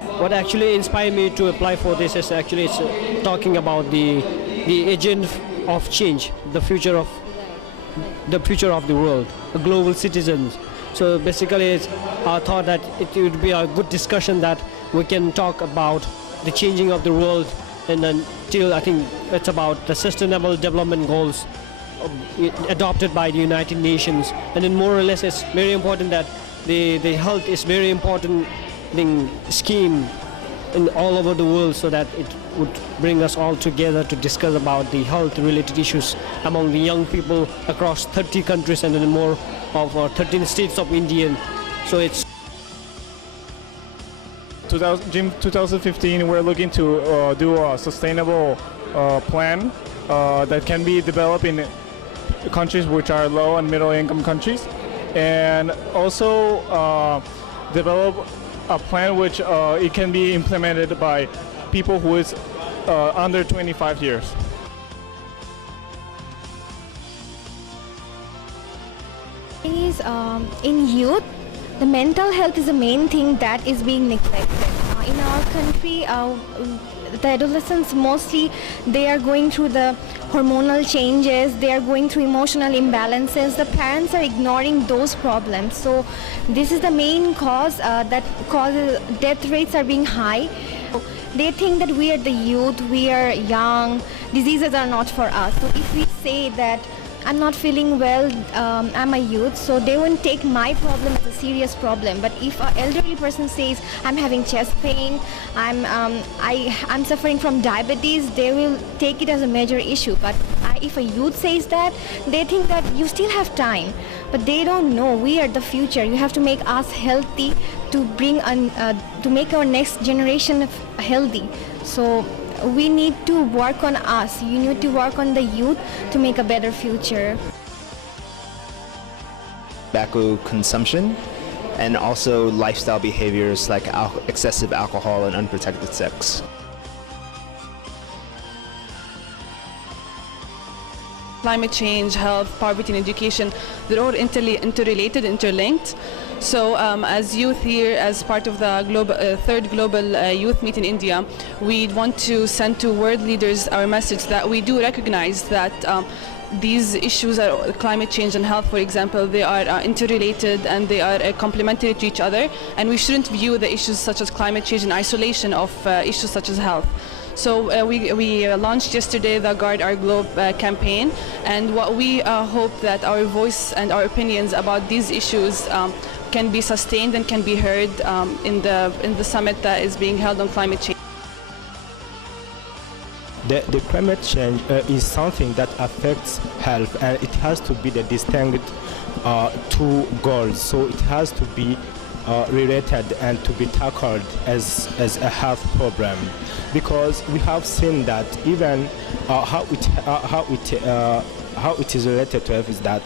What actually inspired me to apply for this is actually it's talking about the agent of change, the future of the world, the global citizens. So basically, I thought that it would be a good discussion that we can talk about the changing of the world, and until I think it's about the sustainable development goals adopted by the United Nations, and then more or less it's very important that the health is very important scheme in all over the world, so that it would bring us all together to discuss about the health related issues among the young people across 30 countries and then more of 13 states of India. So it's 2015 we're looking to do a sustainable plan that can be developed in countries which are low and middle income countries, and also develop a plan which it can be implemented by people who is under 25 years. In youth, the mental health is the main thing that is being neglected. In our country, the adolescents mostly, they are going through the hormonal changes, they are going through emotional imbalances. The parents are ignoring those problems. So this is the main cause that causes death rates are being high. They think that we are the youth, we are young, diseases are not for us. So if we say that I'm not feeling well, I'm a youth, so they won't take my problem as a serious problem. But if an elderly person says I'm having chest pain, I'm suffering from diabetes, they will take it as a major issue. But if a youth says that, they think that you still have time. But they don't know we are the future. You have to make us healthy to make our next generation healthy. So we need to work on us. You need to work on the youth to make a better future. Tobacco consumption and also lifestyle behaviors like excessive alcohol and unprotected sex. Climate change, health, poverty and education, they're all interrelated, interlinked. So as youth here, as part of the third global youth meet in India, we want to send to world leaders our message that we do recognize that these issues, are climate change and health, for example, they are interrelated and they are complementary to each other, and we shouldn't view the issues such as climate change in isolation of issues such as health. So we launched yesterday the Guard Our Globe campaign, and what we hope that our voice and our opinions about these issues can be sustained and can be heard in the summit that is being held on climate change. The climate change is something that affects health, and it has to be the distinct two goals. So it has to be related and to be tackled as a health problem, because we have seen that even how it is related to health is that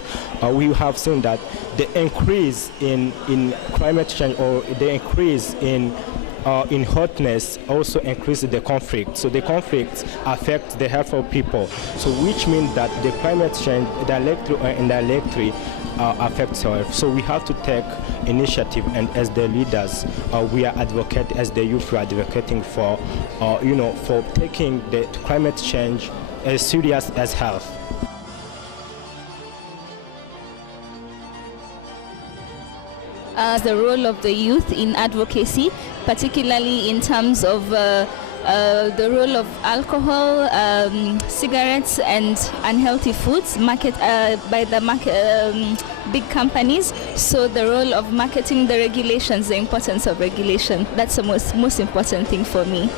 we have seen that the increase in climate change, or the increase in hotness, also increases the conflict. So the conflicts affect the health of people. So which means that the climate change directly or indirectly affects health. So we have to take initiative, and as the leaders, we are advocating, as the youth, we are advocating for, for taking the climate change as serious as health. The role of the youth in advocacy, particularly in terms of the role of alcohol, cigarettes and unhealthy foods by the big companies. So the role of marketing, the regulations, the importance of regulation, that's the most important thing for me.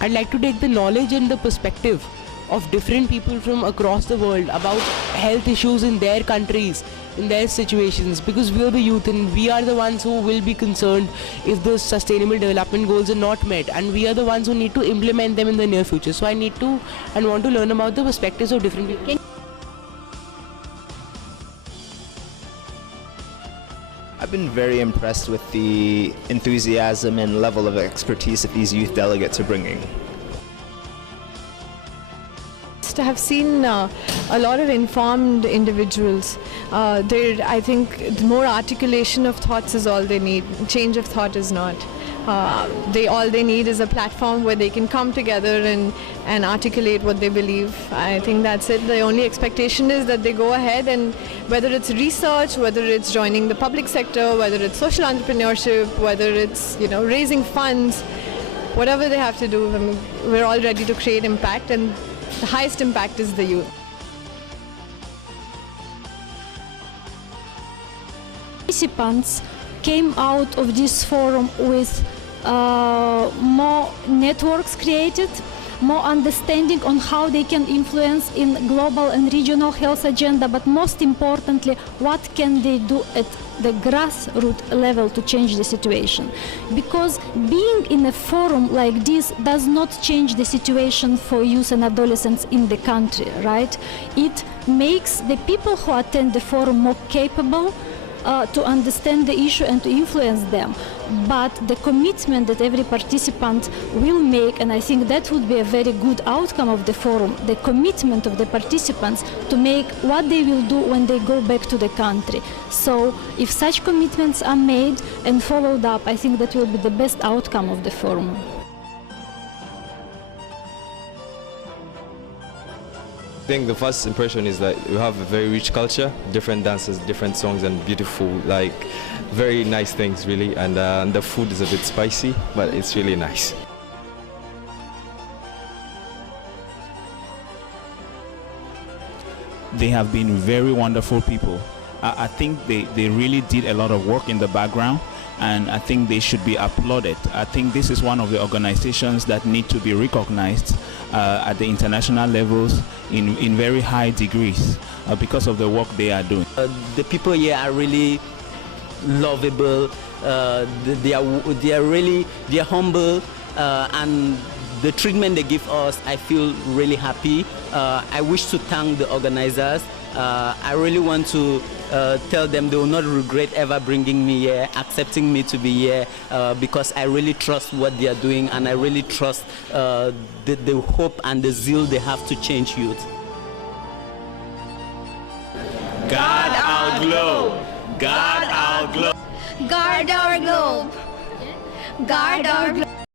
I'd like to take the knowledge and the perspective of different people from across the world about health issues in their countries, in their situations, because we are the youth and we are the ones who will be concerned if the sustainable development goals are not met, and we are the ones who need to implement them in the near future. So I need to and want to learn about the perspectives of different people. I've been very impressed with the enthusiasm and level of expertise that these youth delegates are bringing. must have seen a lot of informed individuals. I think more articulation of thoughts is all they need. Change of thought is not. All they need is a platform where they can come together and articulate what they believe. I think that's it. The only expectation is that they go ahead, and whether it's research, whether it's joining the public sector, whether it's social entrepreneurship, whether it's raising funds, whatever they have to do, I mean, we're all ready to create impact, and the highest impact is the youth. Participants came out of this forum with more networks created, more understanding on how they can influence in global and regional health agenda, but most importantly, what can they do at the grassroots level to change the situation. Because being in a forum like this does not change the situation for youth and adolescents in the country, right? It makes the people who attend the forum more capable to understand the issue and to influence them. But the commitment that every participant will make, and I think that would be a very good outcome of the forum, the commitment of the participants to make what they will do when they go back to the country. So if such commitments are made and followed up, I think that will be the best outcome of the forum. I think the first impression is that we have a very rich culture, different dances, different songs, and beautiful, like very nice things really. And the food is a bit spicy, but it's really nice. They have been very wonderful people. I think they really did a lot of work in the background, and I think they should be applauded. I think this is one of the organizations that need to be recognized at the international levels in very high degrees because of the work they are doing. The people here are really lovable. They are humble, and the treatment they give us, I feel really happy. I wish to thank the organizers. I really want to tell them they will not regret ever bringing me here, accepting me to be here, because I really trust what they are doing, and I really trust the hope and the zeal they have to change youth. Guard our globe! Guard our globe! Guard our globe! Guard our globe!